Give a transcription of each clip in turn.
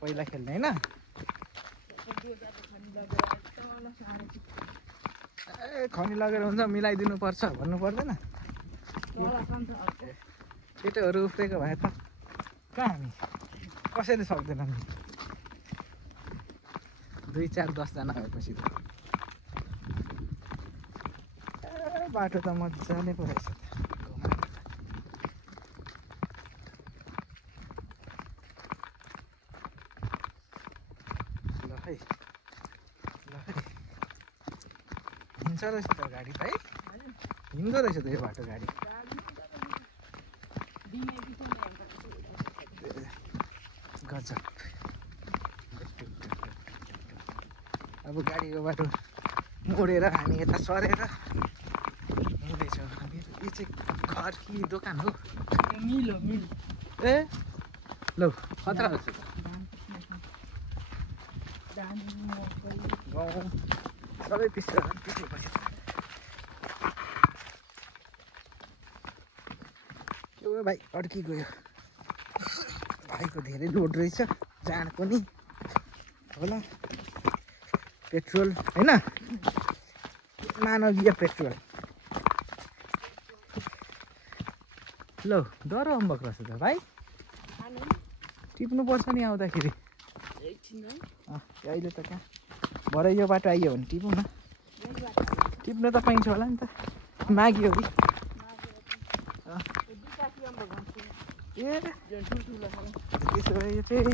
पहिला खेल्ने हैन ए खनी लगेर हुन्छ मिलाइदिनु पर्छ भन्नु पर्दैन केटाहरू उफ्रेको भए त कहाँ हामी कसैले सक्दैनन् नि 2 4 10 जना भएपछि त बाटो त मजाले पो रहेछ ल है हिँड्छ रहेछ त गाडी त है हिँड्दो रहेछ त यो बाटो गाडी गजब अब गाडीको बाटो मोडेर हामी यता सरेर हुँदैछौँ यो चाहिँ घर कि दोकान हो मिल हो मिल ए लौ खतरा रहेछ त गाउँ सबै पिसेपछि के हो भाइ अड्की गयो भाइको धेरै लोड रहेछ जान पनि होला पेट्रोल हैन मानवीय पेट्रोल लौ डर अम्बक रहेछ त भाइ टिप्नु पर्छ नि आउँदाखेरि अहिले त कहाँ भरे यो बाटो आइयो भने टिपौँ न टिप्नु त पाइन्छ होला नि त माग्यो कि ए त्यसो भए यो चाहिँ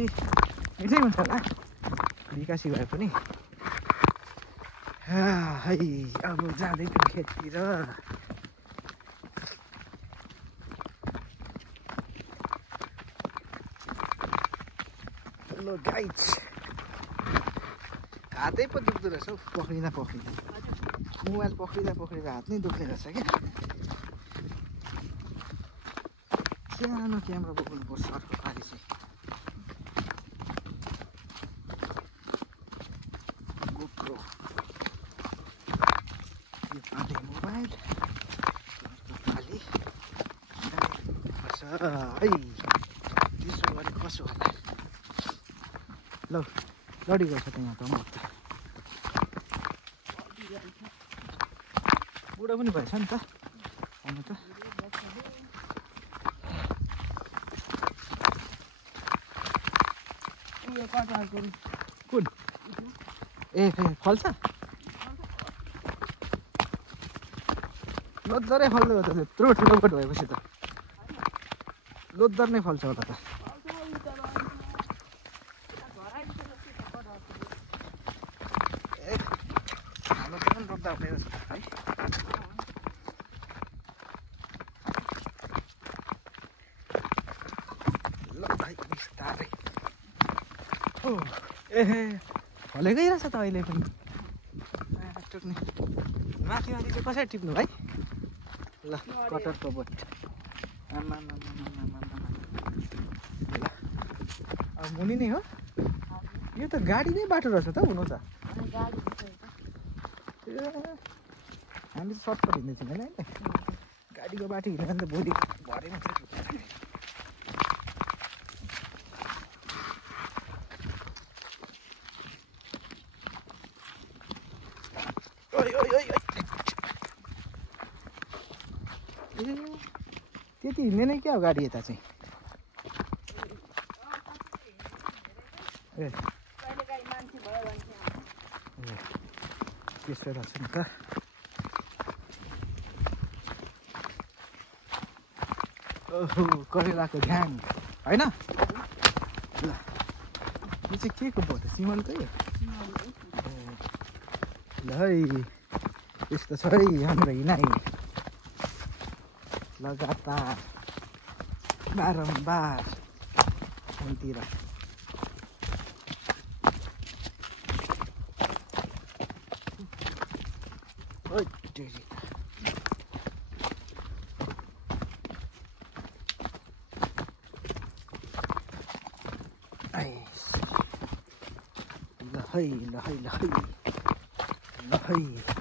मिठै हुन्छ होला विकासी भए पनि है अब जाँदैछौँ खेततिर लो गाइज हातै पो दुख्दो रहेछ हौ पक्रिँदा मोबाइल पक्रिँदा हात नै दुख्ने रहेछ क्या सानो क्यामेरा बोक्नु पर्छ अर्को पालि चाहिँ गोप्रो यो पालि मोबाइल अर्को पालि पर्छ है त्यसो गरे कसो होला लौ लडी गएछ त यहाँ त म बुढो पनि भएछ नि त आउनु त कुन ए फल्छ लोद्धरै फल्दै हो त त्यत्रो ठुलो बोट भएपछि त लोद्धर नै फल्छ होला त हाम्रो पनि रोप्दा हुने रहेछ है ल भाइ बिस्तारै ए फलेकै रहेछ त अहिले पनि टुक्ने माथि चाहिँ कसरी टिप्नु भाइ ल कटरको बोट आमा ल अब मुनि नै हो यो त गाडी नै बाटो रहेछ त हुनु त हामी त सर्टकट हिँड्दैछौँ होइन गाडीको बाटो हिँड्यो भने त भोलि भरे मात्रै त्यति हिँड्दैन क्या हो गाडी यता चाहिँ ए त्यसो रहेछ नि त ओहो करेलाको ध्यान होइन ल यो चाहिँ के को बोट सिमलकै ल है यस्तो छ है हाम्रो हिँडाइ लगातार बारम्बार तिर ल है